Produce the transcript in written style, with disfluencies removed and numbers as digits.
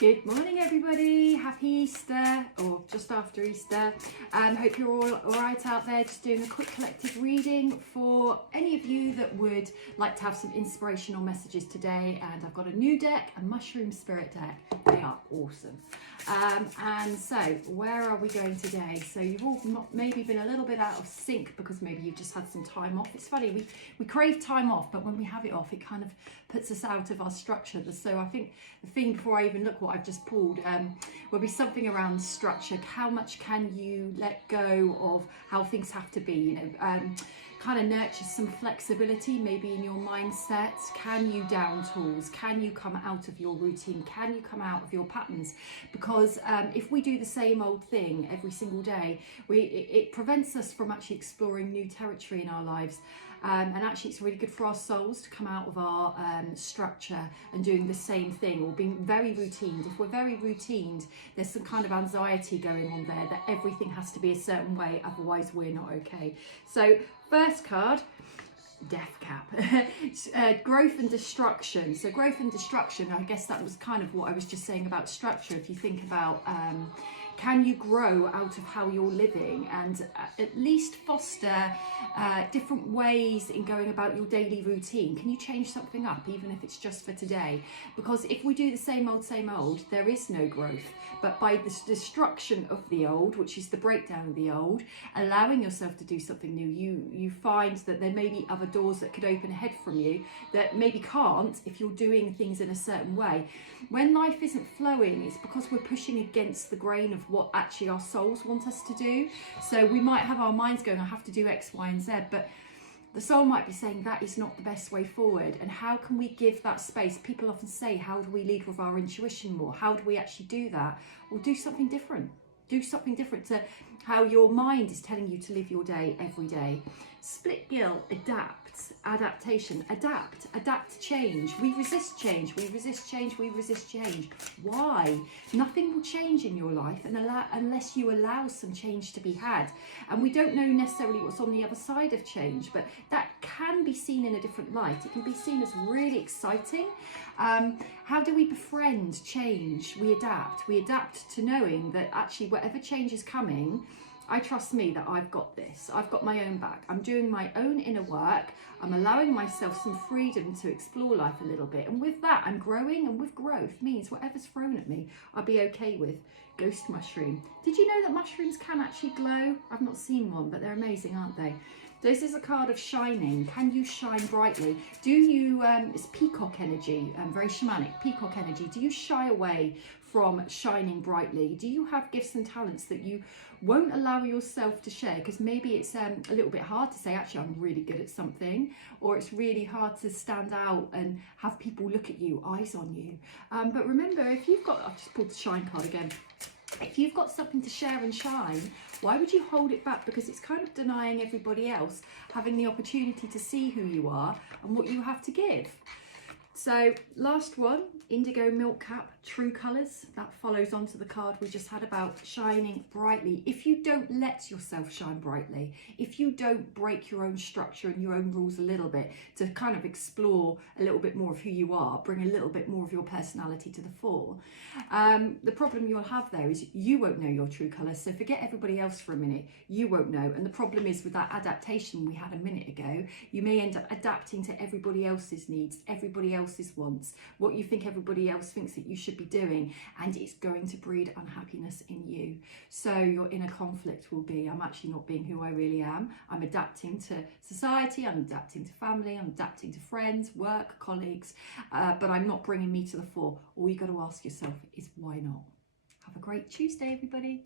Good morning everybody, happy Easter, or just after Easter. Hope you're all right out there. Just doing a quick collective reading for any of you that would like to have some inspirational messages today. And I've got a new deck, a mushroom spirit deck. They are awesome. And so where are we going today? So you've all maybe been a little bit out of sync because maybe you've just had some time off. It's funny, we crave time off, but when we have it off, it kind of puts us out of our structure. So I think the thing, before I even look what I've just pulled, will be something around structure. How much can you let go of how things have to be, you know, kind of nurture some flexibility maybe in your mindset. Can you down tools? Can you come out of your routine? Can you come out of your patterns? Because if we do the same old thing every single day, it prevents us from actually exploring new territory in our lives. And actually it's really good for our souls to come out of our structure and doing the same thing, or being very routined. If we're very routined, there's some kind of anxiety going on there that everything has to be a certain way, otherwise we're not okay. So first card, Death Cap. Growth and destruction. So growth and destruction, I guess that was kind of what I was just saying about structure. If you think about can you grow out of how you're living and at least foster different ways in going about your daily routine? Can you change something up, even if it's just for today? Because if we do the same old, there is no growth. But by the destruction of the old, which is the breakdown of the old, allowing yourself to do something new, you find that there may be other doors that could open ahead from you that maybe can't if you're doing things in a certain way. When life isn't flowing, it's because we're pushing against the grain of what actually our souls want us to do. So we might have our minds going, I have to do X, Y, and Z, but the soul might be saying that is not the best way forward. And how can we give that space? People often say, how do we lead with our intuition more? How do we actually do that? Well, do something different. Do something different to how your mind is telling you to live your day every day. Split gill, adapt, adaptation, adapt to change. We resist change, we resist change, we resist change. Why? Nothing will change in your life unless you allow some change to be had. And we don't know necessarily what's on the other side of change, but that can be seen in a different light. It can be seen as really exciting. How do we befriend change? We adapt to knowing that actually whatever change is coming, I trust me that I've got this. I've got my own back. I'm doing my own inner work. I'm allowing myself some freedom to explore life a little bit. And with that, I'm growing, and with growth means whatever's thrown at me, I'll be okay with. Ghost mushroom. Did you know that mushrooms can actually glow? I've not seen one, but they're amazing, aren't they? This is a card of shining. Can you shine brightly? Do you, it's peacock energy, very shamanic, peacock energy. Do you shy away from shining brightly? Do you have gifts and talents that you won't allow yourself to share? Because maybe it's a little bit hard to say, actually, I'm really good at something, or it's really hard to stand out and have people look at you, eyes on you. But remember, if you've got, I've just pulled the shine card again. If you've got something to share and shine, why would you hold it back? Because it's kind of denying everybody else having the opportunity to see who you are and what you have to give. So last one, indigo milk cap, true colours. That follows on to the card we just had about shining brightly. If you don't let yourself shine brightly, if you don't break your own structure and your own rules a little bit to kind of explore a little bit more of who you are, bring a little bit more of your personality to the fore, the problem you'll have there is you won't know your true colours. So forget everybody else for a minute, you won't know. And the problem is with that adaptation we had a minute ago, you may end up adapting to everybody else's needs, everybody else's wants, what you think everybody else thinks that you should be doing, and it's going to breed unhappiness in you. So your inner conflict will be, I'm actually not being who I really am. I'm adapting to society, I'm adapting to family, I'm adapting to friends, work, colleagues, but I'm not bringing me to the fore. All you got to ask yourself is why not? Have a great Tuesday, everybody.